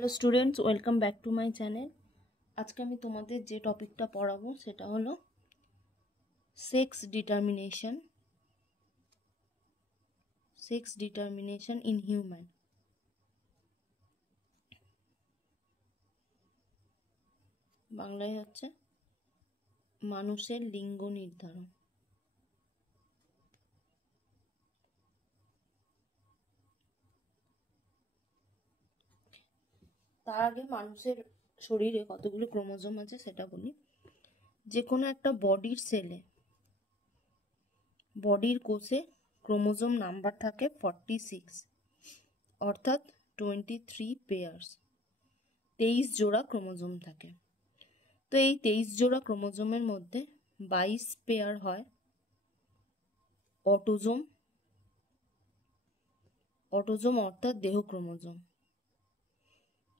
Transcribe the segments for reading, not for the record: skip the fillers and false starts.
Hello students, welcome back to my channel. আজকে আমি তোমাদের যে টপিকটা পড়াবো সেটা হলো সেক্স ডিটারমিনেশন ইন হিউম্যান। বাংলায় হচ্ছে মানুষের লিঙ্গ নির্ধারণ। তার আগে মানুষের শরীরে কতগুলো ক্রোমোজোম আছে সেটা বলি। যে কোনো একটা বডির কোষে ক্রোমোজোম নাম্বার থাকে 46, অর্থাৎ 23 পেয়ার্স, 23 জোড়া ক্রোমোজোম থাকে। তো এই 23 জোড়া ক্রোমোজোমের মধ্যে 22 পেয়ার হয় অটোজোম অর্থাৎ দেহ ক্রোমোজোম।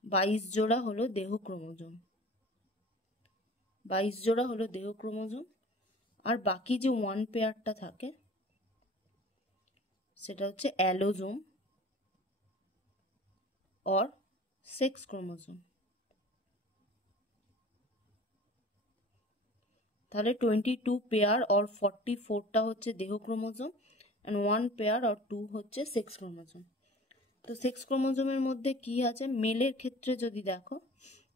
22 জোড়া হলো দেহ ক্রোমোজোম। আর বাকি যে 1 পেয়ারটা থাকে সেটা হচ্ছে অ্যালোজোম অর সেক্স ক্রোমোজোম। তাহলে 22 পেয়ার অর 44টা হচ্ছে দেহ ক্রোমোজোম অ্যান্ড 1 পেয়ার অর 2 হচ্ছে সেক্স ক্রোমোজোম। তো সেক্স ক্রোমোজোমের মধ্যে কি আছে? মেলের ক্ষেত্রে যদি দেখো,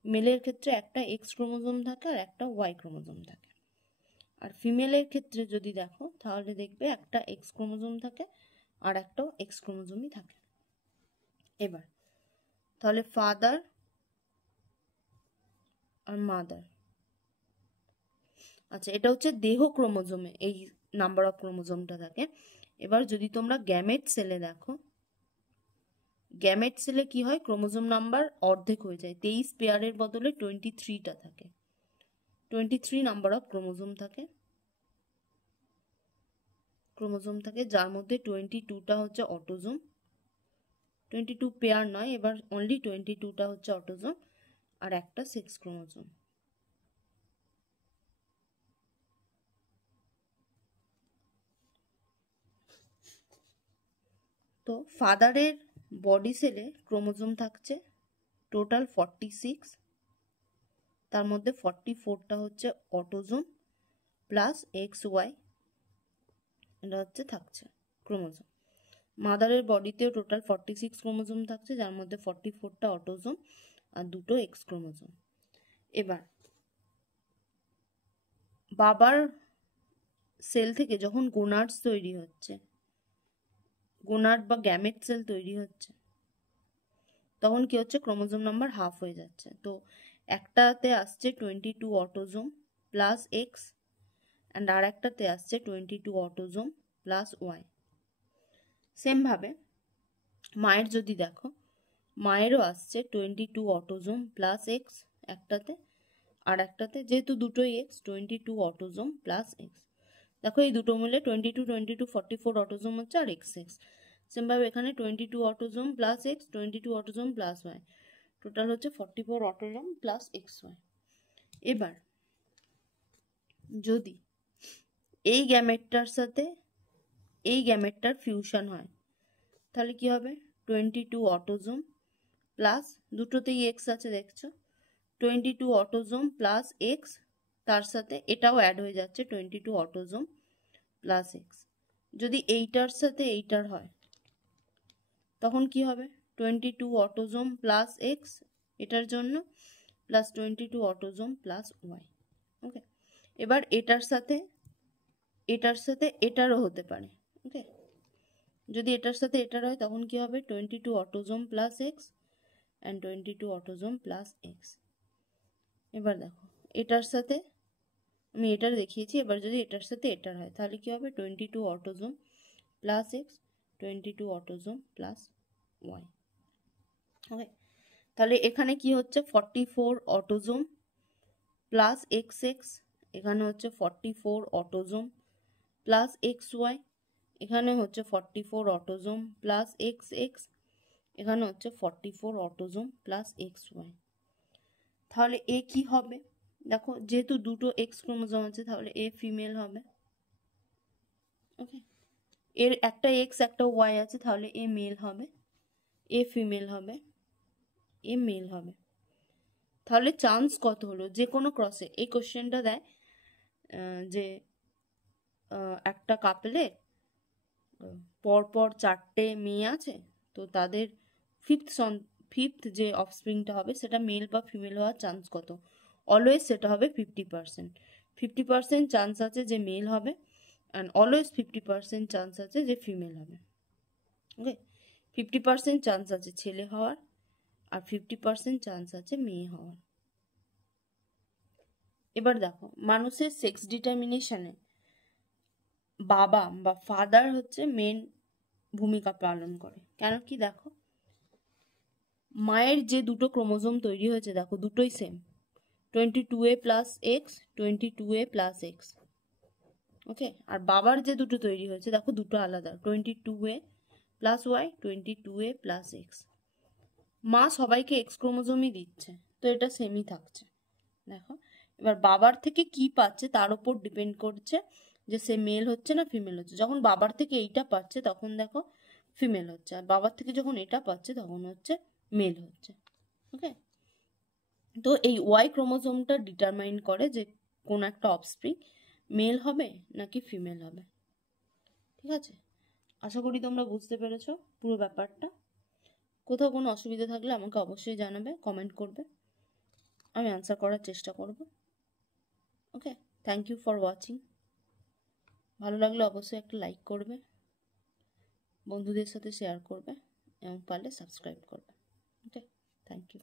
মেলের ক্ষেত্রে একটা এক্স ক্রোমোজোম থাকে আর একটা ওয়াই ক্রোমোজোম থাকে। আর ফিমেলের ক্ষেত্রে যদি দেখো তাহলে দেখবে একটা এক্স ক্রোমোজোম থাকে আর একটাও এক্স ক্রোমোজোমই থাকে। এবার তাহলে ফাদার আর মাদার, আচ্ছা এটা হচ্ছে দেহ ক্রোমোজোমে এই নাম্বার অফ ক্রোমোজোমটা থাকে। এবার যদি তোমরা গ্যামেট সেলে দেখো, গ্যামেট সেলে কি হয়? ক্রোমোজোম নাম্বার অর্ধেক হয়ে যায়, 23 পেয়ারের বদলে 23টা থাকে। 23 নাম্বার অফ ক্রোমোজোম থাকে, যার মধ্যে 22টা হচ্ছে অটোজোম। 22 পেয়ার নয়, এবার অনলি 22টা হচ্ছে অটোজোম আর একটা সেক্স ক্রোমোজোম। তো ফাদারের বডি সেলে ক্রোমোজোম থাকছে টোটাল 46, তার মধ্যে 44টা হচ্ছে অটোজোম প্লাস এক্স ওয়াই, এটা হচ্ছে থাকছে ক্রোমোজোম। মাদারের বডিতেও টোটাল 46 ক্রোমোজোম থাকছে, যার মধ্যে 44টা অটোজোম আর 2টো এক্স ক্রোমোজোম। এবার বাবার সেল থেকে যখন গোনাডস তৈরি হচ্ছে, গোনাড বা গ্যামেট সেল তৈরি হচ্ছে, তখন কি হচ্ছে? ক্রোমোজোম নাম্বার হাফ হয়ে যাচ্ছে। তো একটাতে আসছে 22 অটোজোম প্লাস এক্স অ্যান্ড আর একটাতে আসছে 22 অটোজোম প্লাস ওয়াই। সেমভাবে মায়ের যদি দেখো, মায়েরও আসছে 22 অটোজোম প্লাস এক্স একটাতে, আর একটাতে যেহেতু দুটোই এক্স 22 অটোজোম প্লাস এক্স। দেখো এই দুটো মিলে 22 44 অটোজোম হচ্ছে আর এক্স এক্স। সেমভাবে এখানে 22 autosome plus X, 22 autosome plus Y, total হচ্ছে 44 অটোজোম প্লাস এক্স ওয়াই। এবার যদি এই গ্যামেটটার সাথে এই গ্যামেটটার ফিউশন হয় তাহলে কি হবে? 22 অটোজোম প্লাস, দুটোতেই এক্স আছে দেখছো, 22 অটোজোম প্লাস এক্স, তার সাথে এটাও অ্যাড হয়ে যাচ্ছে 22 অটোজোম প্লাস এক্স। যদি এইটার সাথে এইটার হয় তখন কি হবে? 22 অটোজোম প্লাস এক্স এটার জন্য প্লাস 22 অটোজোম প্লাস ওয়াই। ওকে, এবার এটার সাথে এটারও হতে পারে। ওকে, যদি এটার সাথে এটার হয় তখন কি হবে? 22 autosome plus x and 22 autosome plus x. এবার দেখো এটার সাথে, আমি এটার দেখিয়েছি, এবার যদি এটার সাথে এটার হয় তাহলে কি হবে? 22 autosome plus X, 22 autosome plus Y. Okay, তাহলে এখানে কি হচ্ছে? 44 অটোজোম প্লাস এক্স এক্স, এখানে হচ্ছে 44 অটোজোম প্লাস এক্স ওয়াই, এখানে হচ্ছে 44 অটোজোম প্লাস এক্স এক্স, এখানে হচ্ছে 44 অটোজোম প্লাস এক্স ওয়াই। তাহলে এ কি হবে? দেখো যেহেতু দুটো এক্স ক্রোমোজোম আছে তাহলে এ ফিমেল হবে। ওকে, এর একটা এক্স একটা ওয়াই আছে তাহলে এ মেল হবে, এ ফিমেল হবে, এ মেল হবে। তাহলে চান্স কত হলো যে কোনো ক্রসে? এই কোশ্চেনটা দেয় যে একটা কাপলে পরপর 4টে মেয়ে আছে, তো তাদের ফিফথ যে অফস্প্রিংটা হবে সেটা মেল বা ফিমেল হওয়ার চান্স কত? অলওয়েজ সেটা হবে 50%। 50% চান্স আছে যে মেল হবে, অ্যান্ড অলওয়েজ 50% চান্স আছে যে ফিমেল হবে। ওকে, 50% চান্স আছে ছেলে হওয়ার, আর 50% চান্স আছে মেয়ে হওয়ার। এবার দেখো, মানুষের সেক্স ডিটারমিনেশনে বাবা বা ফাদার হচ্ছে মেন ভূমিকা পালন করে। কেন কি? দেখো, মায়ের যে দুটো ক্রোমোজোম তৈরি হয়েছে, দেখো দুটোই same, 22A plus X, 22A plus X. Okay, আর বাবার যে দুটো তৈরি হয়েছে, দেখো দুটো আলাদা, 22A plus Y, 22A plus x. মা সবাইকে এক্স ক্রোমোজোমই দিচ্ছে, তো এটা সেমই থাকছে। দেখো, এবার বাবার থেকে কি পাচ্ছে তার উপর ডিপেন্ড করছে যে সে মেল হচ্ছে না ফিমেল হচ্ছে। যখন বাবার থেকে এইটা পাচ্ছে তখন দেখো ফিমেল হচ্ছে, আর বাবার থেকে যখন এটা পাচ্ছে তখন হচ্ছে মেল হচ্ছে। ওকে, তো এই ওয়াই ক্রোমোজোমটা ডিটারমাইন করে যে কোন একটা অফস্প্রিং মেল হবে নাকি ফিমেল হবে। ঠিক আছে, আশা করি তোমরা বুঝতে পেরেছো পুরো ব্যাপারটা। কোথাও কোনো অসুবিধা থাকলে আমাকে অবশ্যই জানাবে, কমেন্ট করবে, আমি অ্যান্সার করার চেষ্টা করব। ওকে, থ্যাংক ইউ ফর ওয়াচিং। ভালো লাগলে অবশ্যই একটা লাইক করবে, বন্ধুদের সাথে শেয়ার করবে, এবং পারলে সাবস্ক্রাইব করবে। ওকে, থ্যাংক ইউ।